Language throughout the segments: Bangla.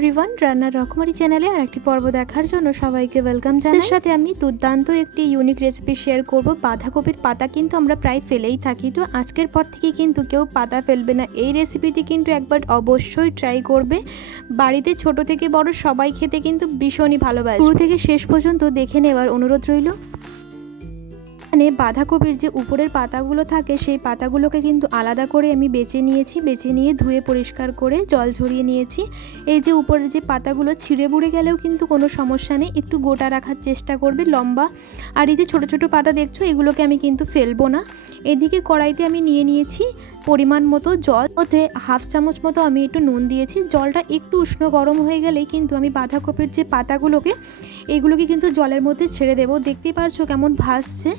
রিভান রান্নার রকমারি চ্যানেলে আর একটি পর্ব দেখার জন্য সবাইকে ওয়েলকাম জানাই। সাথে আমি দুর্দান্ত একটি ইউনিক রেসিপি শেয়ার করব। বাঁধাকপির পাতা কিন্তু আমরা প্রায় ফেলেই থাকি। তো আজকের পর থেকে কিন্তু কেউ পাতা ফেলবে না। এই রেসিপিটি কিন্তু একবার অবশ্যই ট্রাই করবে। বাড়িতে ছোট থেকে বড় সবাই খেতে কিন্তু ভীষণই ভালোবাসে শুরু থেকে শেষ পর্যন্ত দেখে নেওয়ার অনুরোধ রইল। এখানে বাঁধাকপির যে উপরের পাতাগুলো থাকে, সেই পাতাগুলোকে কিন্তু আলাদা করে আমি বেছে নিয়েছি। বেছে নিয়ে ধুয়ে পরিষ্কার করে জল ঝরিয়ে নিয়েছি। এই যে উপরের যে পাতাগুলো ছিঁড়ে বুড়ে গেলেও কিন্তু কোনো সমস্যা নেই। একটু গোটা রাখার চেষ্টা করবে, লম্বা। আর এই যে ছোট ছোট পাতা দেখছ, এগুলোকে আমি কিন্তু ফেলব না। এদিকে কড়াইতে আমি নিয়ে নিয়েছি পরিমাণ মতো জল ওতে হাফ চামচ মতো আমি একটু নুন দিয়েছি। জলটা একটু উষ্ণ গরম হয়ে গেলেই কিন্তু আমি বাঁধাকপির যে পাতাগুলোকে, এগুলোকে কিন্তু জলের মধ্যে ছেড়ে দেবো। দেখতেই পারছ কেমন ভাসছে।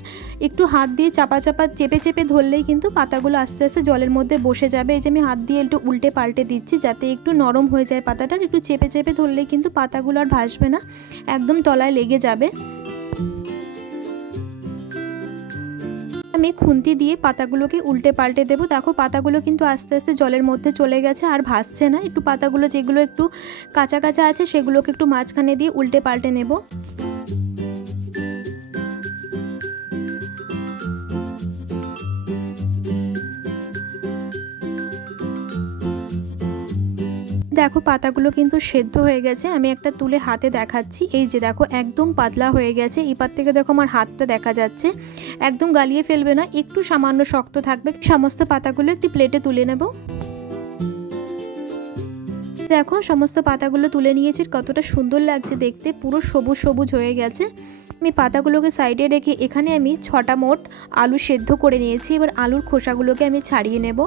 একটু হাত দিয়ে চাপা চাপা, চেপে চেপে ধরলেই কিন্তু পাতাগুলো আস্তে আস্তে জলের মধ্যে বসে যাবে। এই যে আমি হাত দিয়ে একটু উল্টে পাল্টে দিচ্ছি যাতে একটু নরম হয়ে যায় পাতাটা একটু চেপে চেপে ধরলেই কিন্তু পাতাগুলো আর ভাসবে না। একদম তলায় লেগে যাবে। আমি খুন্তি দিয়ে পাতাগুলোকে উল্টে পাল্টে দেবো। দেখো, পাতাগুলো কিন্তু আস্তে আস্তে জলের মধ্যে চলে গেছে, আর ভাসছে না। একটু পাতাগুলো যেগুলো একটু কাঁচা কাঁচা আছে, সেগুলোকে একটু মাঝখানে দিয়ে উল্টে পাল্টে নেব। দেখো পাতাগুলো কিন্তু সেদ্ধ হয়ে গেছে, আমি একটা তুলে হাতে দেখাচ্ছি। এই যে দেখো, একদম পাতলা হয়ে গেছে। এপার থেকে দেখো আমার হাতটা দেখা যাচ্ছে। একদম গালিয়ে ফেলবে না, একটু সামান্য শক্ত থাকবে। সমস্ত পাতাগুলো একটি প্লেটে তুলে নেব। দেখো, সমস্ত পাতাগুলো তুলে নিয়েছি, কতটা সুন্দর লাগছে দেখতে। পুরো সবুজ সবুজ হয়ে গেছে। আমি পাতাগুলোকে সাইডে রেখে এখানে আমি ছটা মোট আলু সেদ্ধ করে নিয়েছি। এবার আলুর খোসাগুলোকে আমি ছাড়িয়ে নেব।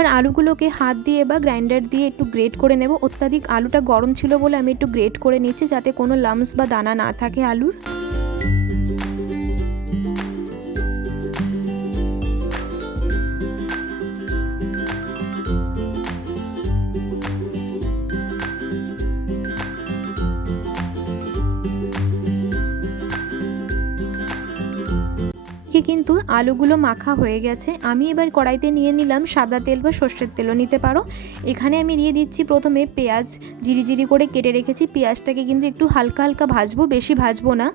এবার আলুগুলোকে হাত দিয়ে বা গ্রাইন্ডার দিয়ে একটু গ্রেট করে নেব। অত্যাধিক আলুটা গরম ছিল বলে আমি একটু গ্রেট করে নিচ্ছি যাতে কোনো লামস বা দানা না থাকে আলুর। কিন্তু আলুগুলো মাখা হয়ে গেছে। আমি এবার কড়াইতে নিয়ে নিলাম সাদা তেল বা সর্ষের তেলও, নিতে পারো। এখানে আমি দিয়ে দিচ্ছি প্রথমে পেঁয়াজ, জিরি জিরি করে কেটে রেখেছি। পেঁয়াজটাকে কিন্তু একটু হালকা হালকা ভাজবো, বেশি ভাজবো না।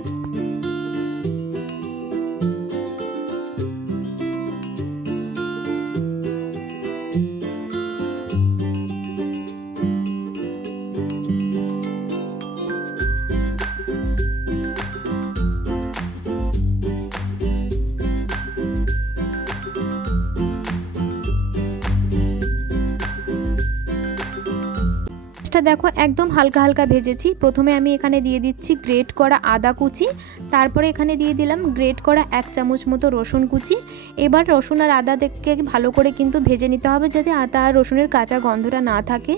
মাছটা দেখো একদম হালকা হালকা ভেজেছি। প্রথমে আমি এখানে দিয়ে দিচ্ছি গ্রেট করা আদা কুচি, তারপরে এখানে দিয়ে দিলাম গ্রেট করা এক চামচ মতো রসুন কুচি। এবার রসুন আর আদা দেখে ভালো করে কিন্তু ভেজে নিতে হবে যাতে আদা আর রসুনের কাঁচা গন্ধটা না থাকে।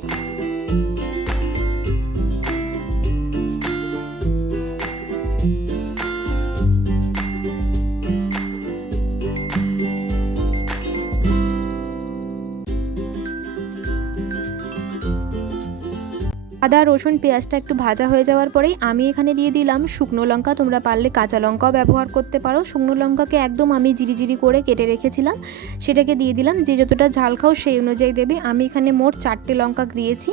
আদা, রসুন, পেঁয়াজটা একটু ভাজা হয়ে যাওয়ার পরেই আমি এখানে দিয়ে দিলাম শুকনো লঙ্কা। তোমরা পারলে কাঁচা লঙ্কাও ব্যবহার করতে পারো। শুকনো লঙ্কাকে একদম আমি জিরি জিরি করে কেটে রেখেছিলাম। সেটাকে দিয়ে দিলাম। যে যতটা ঝাল খাও সেই অনুযায়ী দেবে। আমি এখানে মোট চারটে লঙ্কা দিয়েছি।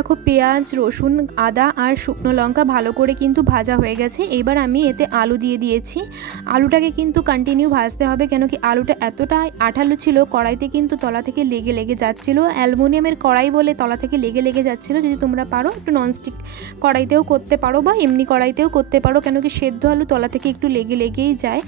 দেখো পেঁয়াজ, রসুন, আদা আর শুকনো লঙ্কা ভালো করে কিন্তু ভাজা হয়ে গেছে। এবার আমি এতে আলু দিয়ে দিয়েছি। আলুটাকে কিন্তু কন্টিনিউ ভাজতে হবে কেন কি আলুটা এতটা আঠালো ছিল, কড়াইতে কিন্তু তলা থেকে লেগে লেগে যাচ্ছিল। অ্যালুমিনিয়ামের কড়াই বলে তলা থেকে লেগে লেগে যাচ্ছিল। যদি তোমরা পারো, একটু ননস্টিক কড়াইতেও করতে পারো বা এমনি কড়াইতেও করতে পারো কেন কি সেদ্ধ আলু তলা থেকে একটু লেগে লেগেই যায়।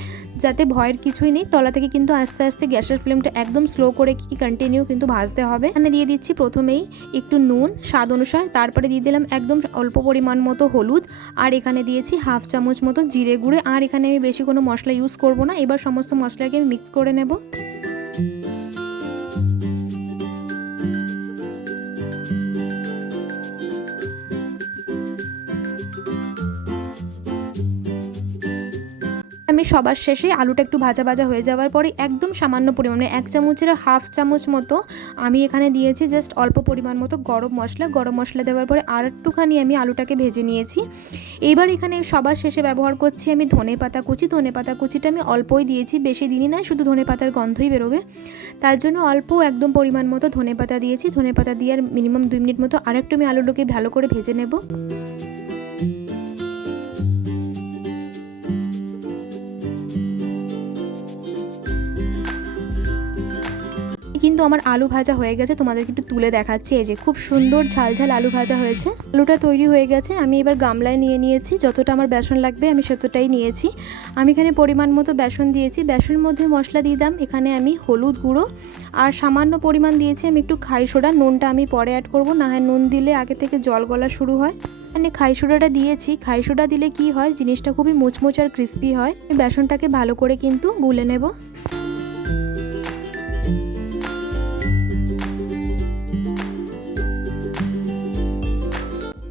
যাতে ভয়ের কিছুই নেই, তলা থেকে কিন্তু আস্তে আস্তে গ্যাসের ফ্লেমটা একদম স্লো করে কি কন্টিনিউ কিন্তু ভাজতে হবে। আমি দিয়ে দিচ্ছি প্রথমেই একটু নুন, স্বাদ অনুসার, তারপরে দিয়ে দিলাম একদম অল্প পরিমাণ মতো হলুদ, আর এখানে দিয়েছি হাফ চামচ মতো জিরে গুঁড়ে। আর এখানে আমি বেশি কোনো মশলা ইউজ করব না, এবার সমস্ত মশলাকে আমি মিক্স করে নেব। সবার শেষে আলুটা একটু ভাজা ভাজা হয়ে যাওয়ার পরে একদম সামান্য পরিমাণে এক চামচের হাফ চামচ মতো আমি এখানে দিয়েছি জাস্ট অল্প পরিমাণ মতো গরম মশলা। গরম মশলা দেওয়ার পরে আর একটুখানি আমি আলুটাকে ভেজে নিয়েছি। এইবার এখানে সবার শেষে ব্যবহার করছি আমি ধনে পাতা কুচি। ধনে পাতা কুচিটা আমি অল্পই দিয়েছি, বেশি দিনই না, শুধু ধনে পাতার গন্ধই বেরোবে। তার জন্য অল্প একদম পরিমাণ মতো ধনে পাতা দিয়েছি। ধনে পাতা দিয়ে মিনিমাম দুই মিনিট মতো আরেকটু আমি আলুটাকে ভালো করে ভেজে নেব। আমার আলু ভাজা হয়ে গেছে, তোমাদেরকে একটু তুলে দেখাচ্ছি। এই যে খুব সুন্দর ঝাল ঝাল আলু ভাজা হয়েছে। আলুটা তৈরি হয়ে গেছে, আমি এবার গামলায় নিয়ে নিয়েছি, যতটা আমার বেসন লাগবে আমি সেতটাই নিয়েছি। আমি এখানে পরিমাণ মতো বেসন দিয়েছি, বেসনের মধ্যে মশলা দিয়ে দিলাম, এখানে আমি হলুদ গুঁড়ো, আর সামান্য পরিমাণ দিয়েছি আমি একটু খাই সোডা, নুনটা আমি পরে অ্যাড করব, না হয় নুন দিলে আগে থেকে জল গলা শুরু হয়। মানে খাই সোডাটা দিয়েছি, খাই সোডা দিলে কি হয়, জিনিসটা খুবই মুচমুচ আর ক্রিস্পি হয়। বেসনটাকে ভালো করে কিন্তু গুলে নেব।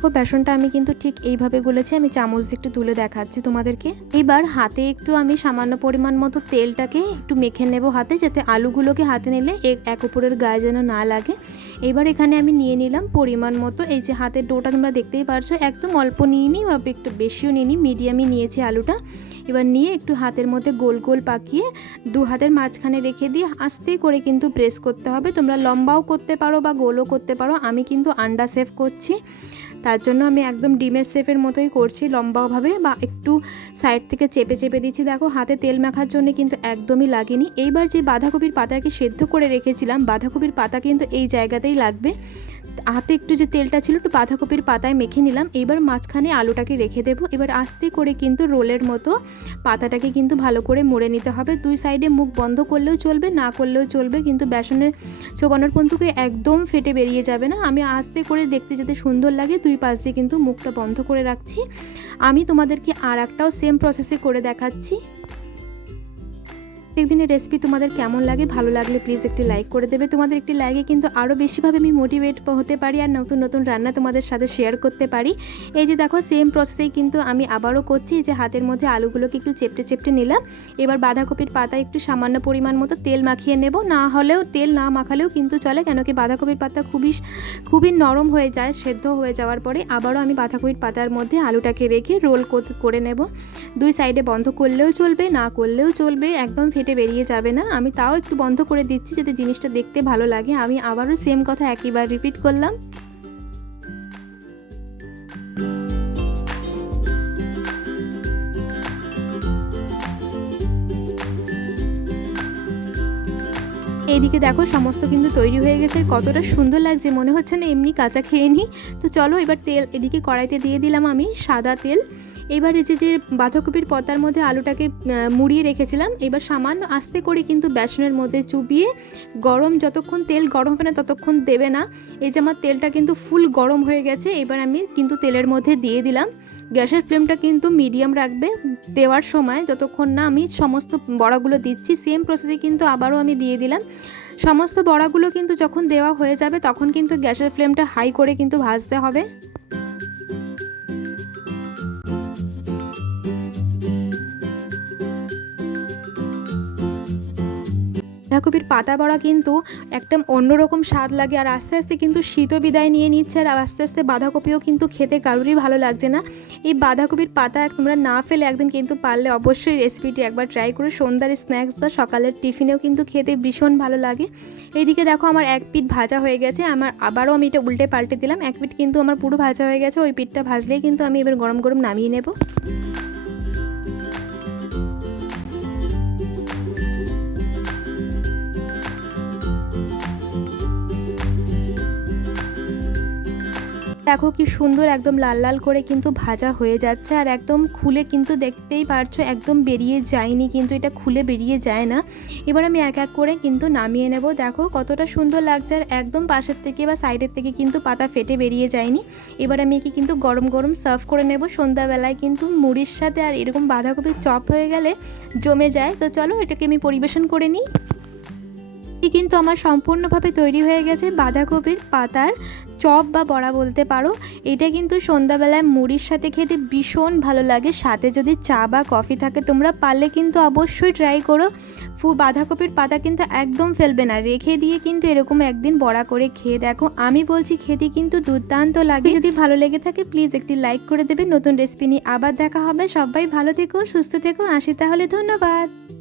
ও বেসনটা আমি কিন্তু ঠিক এইভাবে গুলেছি। আমি চামচ দিয়ে একটু তুলে দেখাচ্ছি তোমাদেরকে। এবার হাতে একটু আমি সামান্য পরিমাণ মতো তেলটাকে একটু মেখে নেব হাতে, যাতে আলুগুলোকে হাতে নিলে এক উপরের গায়ে যেন না লাগে। এবার এখানে আমি নিয়ে নিলাম পরিমাণ মতো। এই যে হাতের ডোটা তোমরা দেখতেই পারছ, একদম অল্প নিয়ে নিই বা একটু বেশিও নিয়ে নিই মিডিয়ামই নিয়েছি আলুটা। এবার নিয়ে একটু হাতের মধ্যে গোল গোল পাকিয়ে দু হাতের মাঝখানে রেখে দিয়ে আস্তে করে কিন্তু প্রেস করতে হবে। তোমরা লম্বাও করতে পারো বা গোলও করতে পারো। আমি কিন্তু আন্ডা সেভ করছি। তার জন্য আমি একদম ডিমের শেপের মতোই করছি লম্বাভাবে বা একটু সাইড থেকে চেপে চেপে দিচ্ছি। দেখো, হাতে তেল মাখার জন্য কিন্তু একদমই লাগেনি। এইবার যে বাঁধাকপির পাতাকে সেদ্ধ করে রেখেছিলাম, বাঁধাকপির পাতা কিন্তু এই জায়গাতেই লাগবে। হাতে একটু যে তেলটা ছিল, একটু বাঁধাকপির পাতায় মেখে নিলাম। এবার মাঝখানে আলুটাকে রেখে দেবো। এবার আস্তে করে কিন্তু রোলের মতো পাতাটাকে কিন্তু ভালো করে মুড়ে নিতে হবে। দুই সাইডে মুখ বন্ধ করলেও চলবে, না করলেও চলবে। কিন্তু বেসনের চোবানোর পন্থকে একদম ফেটে বেরিয়ে যাবে না। আমি আস্তে করে দেখতে যাতে সুন্দর লাগে, দুই পাশ দিয়ে কিন্তু মুখটা বন্ধ করে রাখছি। আমি তোমাদেরকে আর একটাও সেম প্রসেসে করে দেখাচ্ছি। প্রত্যেকদিনের রেসিপি তোমাদের কেমন লাগে, ভালো লাগলে প্লিজ একটি লাইক করে দেবে। তোমাদের একটি লাইকে কিন্তু আরও বেশিভাবে আমি মোটিভেট হতে পারি আর নতুন নতুন রান্না তোমাদের সাথে শেয়ার করতে পারি। এই যে দেখো সেম প্রসেসেই কিন্তু আমি আবারও করছি। যে হাতের মধ্যে আলুগুলোকে একটু চেপটে চেপটে নিলাম। এবার বাঁধাকপির পাতা একটু সামান্য পরিমাণ মতো তেল মাখিয়ে নেব। না হলেও তেল না মাখালেও কিন্তু চলে কেন কি বাঁধাকপির পাতা খুবই খুবই নরম হয়ে যায়, সেদ্ধ হয়ে যাওয়ার পরে আবারও আমি বাঁধাকপির পাতার মধ্যে আলুটাকে রেখে রোল করে নেব। দুই সাইডে বন্ধ করলেও চলবে, না করলেও চলবে, একদম ফেটে বেরিয়ে যাবে না। আমি তাও একটু বন্ধ করে দিচ্ছি যাতে জিনিসটা দেখতে ভালো লাগে। আমি আবারও সেম কথা একইবার রিপিট করলাম। এইদিকে দেখো সমস্ত কিন্তু তৈরি হয়ে গেছে। কতটা সুন্দর লাগছে, মনে হচ্ছে না এমনি কাঁচা খেয়ে নিই তো চলো এবার তেল এদিকে কড়াইতে দিয়ে দিলাম আমি সাদা তেল। এবার এই যে যে বাঁধাকপির পতার মধ্যে আলুটাকে মুড়িয়ে রেখেছিলাম, এবার সামান্য আস্তে করে কিন্তু বেসনের মধ্যে চুবিয়ে গরম যতক্ষণ তেল গরম হবে না ততক্ষণ দেবে না। এই যে আমার তেলটা কিন্তু ফুল গরম হয়ে গেছে, এবার আমি কিন্তু তেলের মধ্যে দিয়ে দিলাম। গ্যাসের ফ্লেমটা কিন্তু মিডিয়াম রাখবে দেওয়ার সময়, যতক্ষণ না আমি সমস্ত বড়াগুলো দিচ্ছি সেম প্রসেসে কিন্তু আবারও আমি দিয়ে দিলাম। সমস্ত বড়াগুলো কিন্তু যখন দেওয়া হয়ে যাবে, তখন কিন্তু গ্যাসের ফ্লেমটা হাই করে কিন্তু ভাজতে হবে। বাঁধাকপির পাতা বড়া কিন্তু একটা অন্যরকম স্বাদ লাগে। আর আস্তে আস্তে কিন্তু শীত বিদায় নিয়ে নিচ্ছে আর আস্তে আস্তে বাঁধাকপিও কিন্তু খেতে কারোরই ভালো লাগছে না। এই বাঁধাকপির পাতা তোমরা না ফেলে একদিন কিন্তু পারলে অবশ্যই রেসিপিটি একবার ট্রাই করে সন্ধ্যার স্ন্যাক্স বা সকালের টিফিনেও কিন্তু খেতে ভীষণ ভালো লাগে। এইদিকে দেখো আমার এক পিঠ ভাজা হয়ে গেছে, আমার আবারও আমি এটা উল্টে পাল্টে দিলাম। এক পিঠ কিন্তু আমার পুরো ভাজা হয়ে গেছে, ওই পিঠটা ভাজলেই কিন্তু আমি এবার গরম গরম নামিয়ে নেব। দেখো কি সুন্দর একদম লাল লাল করে কিন্তু ভাজা হয়ে যাচ্ছে আর একদম খুলে কিন্তু দেখতেই পারছ একদম বেরিয়ে যায়নি কিন্তু এটা খুলে বেরিয়ে যায় না। এবার আমি এক এক করে কিন্তু নামিয়ে নেব। দেখো কতটা সুন্দর লাগছে আর একদম পাশের থেকে বা সাইডের থেকে কিন্তু পাতা ফেটে বেরিয়ে যায়নি। এবার আমি একে কিন্তু গরম গরম সার্ভ করে নেব। সন্ধ্যাবেলায় কিন্তু মুড়ির সাথে আর এরকম বাঁধাকপির চপ হয়ে গেলে জমে যায়। তো চলো এটাকে আমি পরিবেশন করে নিই। কিন্তু আমার সম্পূর্ণভাবে তৈরি হয়ে গেছে বাঁধাকপির পাতার চপ বা বড়া বলতে পারো। এটা কিন্তু সন্ধ্যাবেলায় মুড়ির সাথে খেতে ভীষণ ভালো লাগে। সাথে যদি চা বা কফি থাকে তোমরা পারলে কিন্তু অবশ্যই ট্রাই করো। ফু বাঁধাকপির পাতা কিন্তু একদম ফেলবে না। রেখে দিয়ে কিন্তু এরকম একদিন বড়া করে খেয়ে দেখো। আমি বলছি খেতে কিন্তু দুর্দান্ত লাগে। যদি ভালো লেগে থাকে প্লিজ একটি লাইক করে দেবে। নতুন রেসিপি নিয়ে আবার দেখা হবে। সবাই ভালো থেকো সুস্থ থেকো। আসি তাহলে ধন্যবাদ।